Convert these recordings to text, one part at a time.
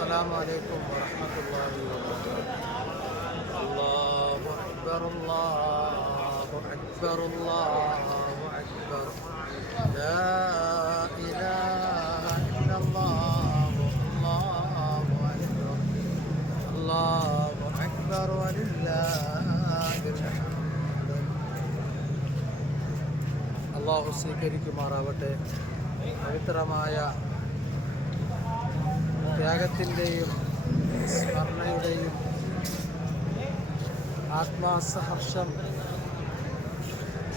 السلام عليكم ورحمة الله وبركاته الله أكبر الله أكبر الله أكبر لا إله إلا الله الله أكبر الله أكبر ولله الحمد അള്ളാഹു സ്വീകരിക്കുമാറാവട്ടെ പവിത്രമായ ത്യാഗത്തിന്റെയും സ്മരണയുടെയും ആത്മാസഹർഷം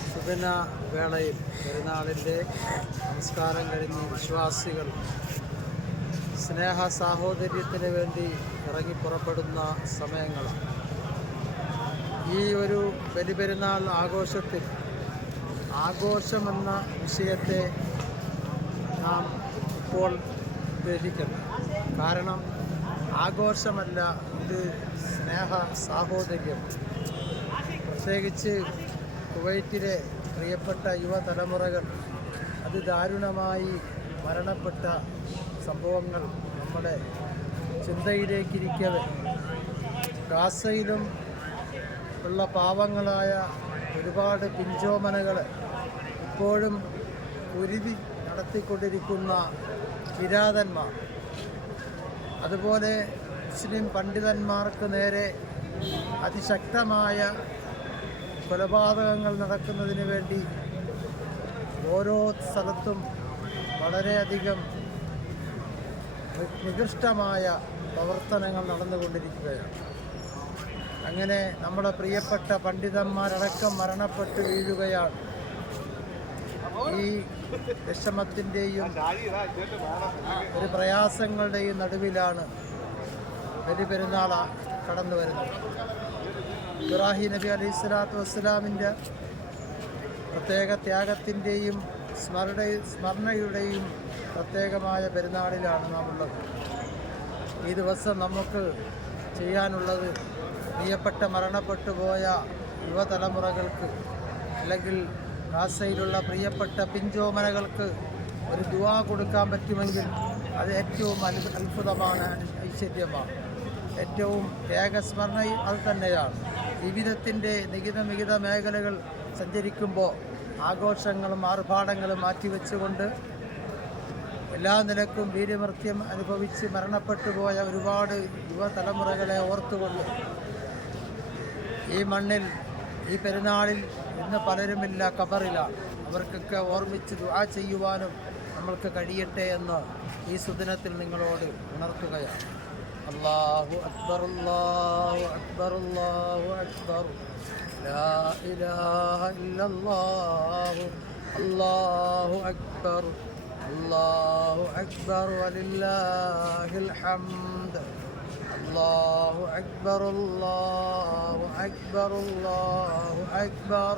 സുദിന വേളയിൽ പെരുന്നാളിന്റെ നമസ്കാരം കഴിഞ്ഞ് വിശ്വാസികൾ സ്നേഹ സാഹോദര്യത്തിന് വേണ്ടി ഇറങ്ങി പുറപ്പെടുന്ന സമയങ്ങൾ. ഈ ഒരു ബലിപെരുന്നാൾ ആഘോഷത്തിൽ ആഘോഷമെന്ന വിഷയത്തെ നാം ഇപ്പോൾ ഗ്രഹിക്കണം കാരണം ആഘോഷമല്ല ഇത് സ്നേഹ സാഹോദര്യം. പ്രത്യേകിച്ച് കുവൈറ്റിലെ പ്രിയപ്പെട്ട യുവതലമുറകൾ അത് ദാരുണമായി മരണപ്പെട്ട സംഭവങ്ങൾ നമ്മുടെ ചിന്തയിലേക്കിരിക്കവെ. ഗാസയിലും ഉള്ള പാവങ്ങളായ ഒരുപാട് പിഞ്ചോമനകൾ ഇപ്പോഴും ഉരുതി നടത്തിക്കൊണ്ടിരിക്കുന്ന കിരാതന്മാർ. അതുപോലെ മുസ്ലിം പണ്ഡിതന്മാർക്ക് നേരെ അതിശക്തമായ കൊലപാതകങ്ങൾ നടക്കുന്നതിന് വേണ്ടി ഓരോ സ്ഥലത്തും വളരെയധികം നികൃഷ്ടമായ പ്രവർത്തനങ്ങൾ നടന്നുകൊണ്ടിരിക്കുകയാണ്. അങ്ങനെ നമ്മുടെ പ്രിയപ്പെട്ട പണ്ഡിതന്മാരടക്കം മരണപ്പെട്ട് വീഴുകയാണ്. ഈ വിഷമത്തിന്റെയും ഒരു പ്രയാസങ്ങളുടെയും നടുവിലാണ് ബലി പെരുന്നാൾ കടന്നു വരുന്നത്. ഇബ്രാഹിം നബി അലൈഹി സ്വലാത്തു വസ്സലാമിന്റെ പ്രത്യേക ത്യാഗത്തിന്റെയും സ്മരണ സ്മരണയുടെയും പ്രത്യേകമായ പെരുന്നാളിലാണ് നാം ഉള്ളത്. ഈ ദിവസം നമുക്ക് ചെയ്യാനുള്ളത് പ്രിയപ്പെട്ട മരണപ്പെട്ടുപോയ യുവതലമുറകൾക്ക് അല്ലെങ്കിൽ ഗാസയിലുള്ള പ്രിയപ്പെട്ട പിഞ്ചോമനകൾക്ക് ഒരു ദുവാ കൊടുക്കാൻ പറ്റുമെങ്കിൽ അത് ഏറ്റവും അത് അത്ഭുതമാണ് ഐശ്വര്യമാണ്. ഏറ്റവും ഏകസ്മരണയും അത് തന്നെയാണ്. ജീവിതത്തിന്റെ നികിത മികിത മേഖലകൾ സഞ്ചരിക്കുമ്പോൾ ആഘോഷങ്ങളും ആർഭാടങ്ങളും മാറ്റിവെച്ചുകൊണ്ട് എല്ലാ നിലക്കും വീരമൃത്യം അനുഭവിച്ച് മരണപ്പെട്ടു പോയ ഒരുപാട് യുവതലമുറകളെ ഓർത്തുകൊണ്ട് ഈ മണ്ണിൽ ഈ പെരുന്നാളിൽ ഇന്ന് പലരുമില്ല കബറില്ല അവർക്കൊക്കെ ഓർമ്മിച്ച് ദുആ ചെയ്യുവാനും നമ്മൾക്ക് കഴിയട്ടെ എന്ന് ഈ സുദിനത്തിൽ നിങ്ങളോട് ഉണർത്തുകയാണ്. അള്ളാഹു അക്ബർ അള്ളാഹു അക്ബർ അള്ളാഹു അക്ബർ. അല്ലാഹു അക്ബർ. അല്ലാഹു അക്ബർ വലില്ലാഹിൽ ഹംദ്. الله أكبر الله أكبر الله أكبر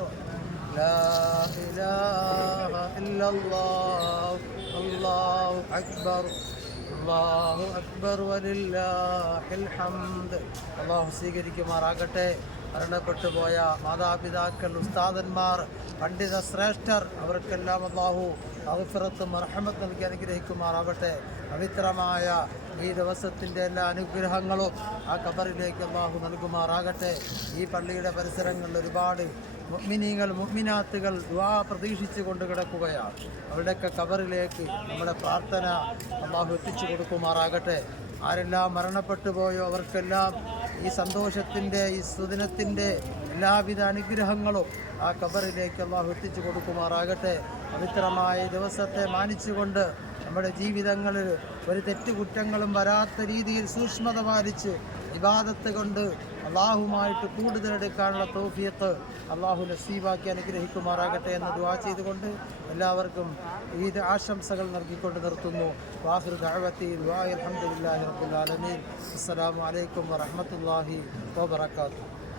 لا إله إلا الله الله أكبر الله أكبر ولله الحمد الله സ്വീകരിക്കുമാറാകട്ടെ മരണപ്പെട്ടു പോയ മാതാപിതാക്കൾ ഉസ്താദന്മാർ പണ്ഡിത ശ്രേഷ്ഠർ അവർക്കെല്ലാം അള്ളാഹു അവിഫറത്തും അർഹമത്ത് നൽകി അനുഗ്രഹിക്കുമാറാവട്ടെ. പവിത്രമായ ഈ ദിവസത്തിന്റെ എല്ലാ അനുഗ്രഹങ്ങളും ആ കബറിലേക്ക് അള്ളാഹു നൽകുമാറാകട്ടെ. ഈ പള്ളിയുടെ പരിസരങ്ങളിൽ ഒരുപാട് മുഗ്മിനീകൾ മുഗ്മിനാത്തുകൾ ദുആ പ്രതീക്ഷിച്ചു കൊണ്ട് കിടക്കുകയാണ്. അവരുടെയൊക്കെ കബറിലേക്ക് നമ്മുടെ പ്രാർത്ഥന അള്ളാഹു എത്തിച്ചു കൊടുക്കുമാറാകട്ടെ. ആരെല്ലാം മരണപ്പെട്ടു പോയോ അവർക്കെല്ലാം ഈ സന്തോഷത്തിന്റെ ഈ സുദിനത്തിന്റെ എല്ലാവിധ അനുഗ്രഹങ്ങളും ആ ഖബറിലേക്ക് അള്ളാഹു എത്തിച്ചു കൊടുക്കുമാറാകട്ടെ. പവിത്രമായ ദിവസത്തെ മാനിച്ചുകൊണ്ട് നമ്മുടെ ജീവിതങ്ങളിൽ ഒരു തെറ്റുകുറ്റങ്ങളും വരാത്ത രീതിയിൽ സൂക്ഷ്മത പാലിച്ച് ഇബാദത്ത് കൊണ്ട് അള്ളാഹുമായിട്ട് കൂടുതലെടുക്കാനുള്ള തോഫിയത്ത് അള്ളാഹു നസീബാക്കി അനുഗ്രഹിക്കുമാറാകട്ടെ എന്ന് ദുവാ ചെയ്തുകൊണ്ട് എല്ലാവർക്കും ഈദ് ആശംസകൾ നൽകിക്കൊണ്ട് നിർത്തുന്നു. വാഹിർ ദഅവത്തി റബ്ബിൽ ആലമീൻ. അസ്സലാമു അലൈക്കും വറഹ്മത്തുള്ളാഹി വബറകാതുഹു.